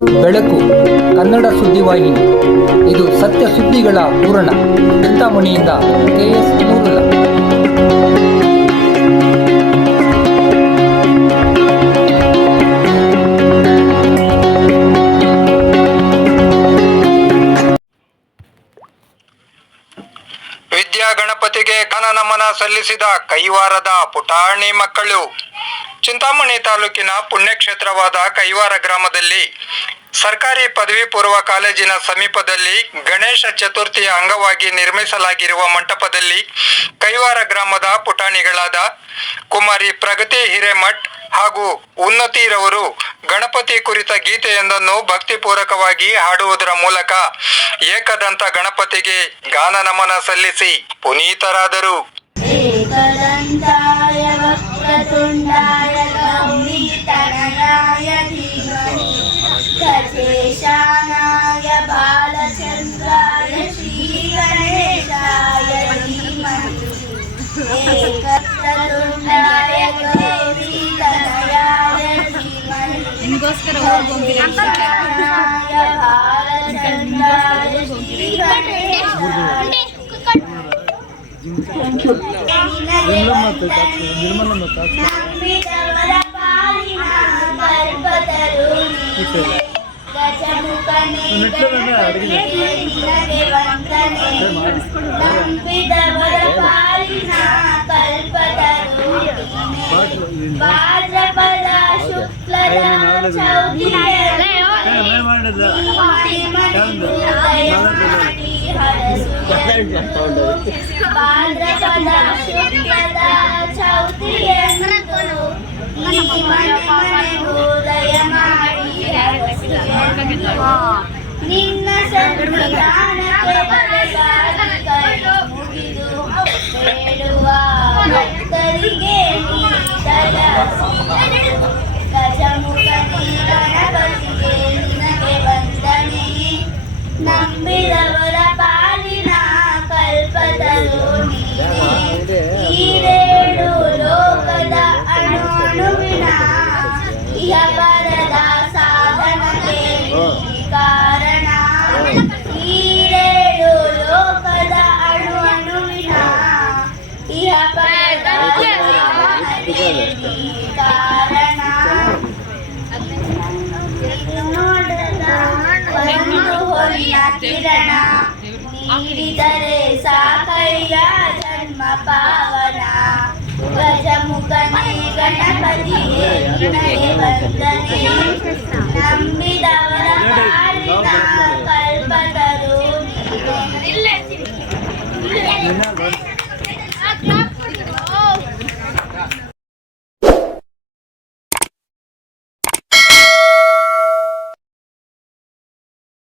ಬೆಳಕು ಕನ್ನಡ ಸುದ್ದಿವಾಹಿನಿ. ಇದು ಸತ್ಯ ಸುದ್ದಿಗಳ ಪೂರಣ. ಚಿಂತಾಮಣಿಯಿಂದ KS ನೂರುಲ್ಲ. ವಿದ್ಯಾ ಗಣಪತಿಗೆ ಗಾನ ನಮನ ಸಲ್ಲಿಸಿದ ಕೈವಾರದ ಪುಟಾಣಿ ಮಕ್ಕಳು. ಚಿಂತಾಮಣಿ ತಾಲೂಕಿನ ಪುಣ್ಯಕ್ಷೇತ್ರವಾದ ಕೈವಾರ ಗ್ರಾಮದಲ್ಲಿ ಸರ್ಕಾರಿ ಪದವಿ ಪೂರ್ವ ಕಾಲೇಜಿನ ಸಮೀಪದಲ್ಲಿ ಗಣೇಶ ಚತುರ್ಥಿಯ ಅಂಗವಾಗಿ ನಿರ್ಮಿಸಲಾಗಿರುವ ಮಂಟಪದಲ್ಲಿ ಕೈವಾರ ಗ್ರಾಮದ ಪುಟಾಣಿಗಳಾದ ಕುಮಾರಿ ಪ್ರಗತಿ ಹಿರೇಮಠ್ ಹಾಗೂ ಉನ್ನತಿರವರು ಗಣಪತಿ ಕುರಿತ ಗೀತೆಯೊಂದನ್ನು ಭಕ್ತಿಪೂರ್ವಕವಾಗಿ ಹಾಡುವುದರ ಮೂಲಕ ಏಕದಂತ ಗಣಪತಿಗೆ ಗಾನ ನಮನ ಸಲ್ಲಿಸಿ ಪುನೀತರಾದರು. एकदन्ताय वक्रतुण्डाय गौरीतनयाय धीमहि गजेशानाय बालचन्द्राय श्रीगणेशाय धीमहि एकदन्तुण्डाय गौरीतनयाय धीमहि गजेशानाय बालचन्द्राय श्रीगणेशाय ನಂಬಿದವರ ಪಾಲಿನ ಕಲ್ಪತರು ಗಜಮುಖನೇ ನಿನಗೆ ವಂದನೆ. ನಂಬಿದವರ ಪಾಲಿನ ಕಲ್ಪತರು ಭಾದ್ರಪದ ಶುಕ್ಲದ ಚೌತಿಯಲ್ಲಿ ಭಾದ್ರಪದ ಶುಕ್ಲದ ಚೌತಿಯಂದು ಉದಯ ಮಾಡಿ ನಿನ್ನ ಸಂವಿಧಾನಕ್ಕೆ ಮುಗಿದು ಬೇಡುವ ಭಕ್ತರಿಗೆ ಗಜಮುಖನೇ ಗಣಪತಿಗೆ ನಿನಗೆ ವಂದನೆ. ನಂಬಿದವರ ಪಾಲಿನ ಕಲ್ಪತರು ನೀನೇ. ಈರೇಳು ಲೋಕದ ಅಣುವಿನ ಇಹಪರದ ಸಾಧನಕ್ಕೆ ಕಾರಣ. ಈರೇಳು ಲೋಕದ ಅಣುವಿನ ಇಹಪರದ ಸಾಧನಕ್ಕೆ ಕಾರಣ. ಒಂದು ಹೊನ್ನ ಕಿರಣ ನೀಡಿದರೆ ಸಾಕಯ್ಯ ಜನ್ಮ ಪಾವನ. ಗಜಮುಖನೇ ಗಣಪತಿಗೆ ನಿನಗೆ ವಂದನೆ. ನಂಬಿದವರ ಪಾಲಿನ ಕಲ್ಪತರು ನೀನೇ.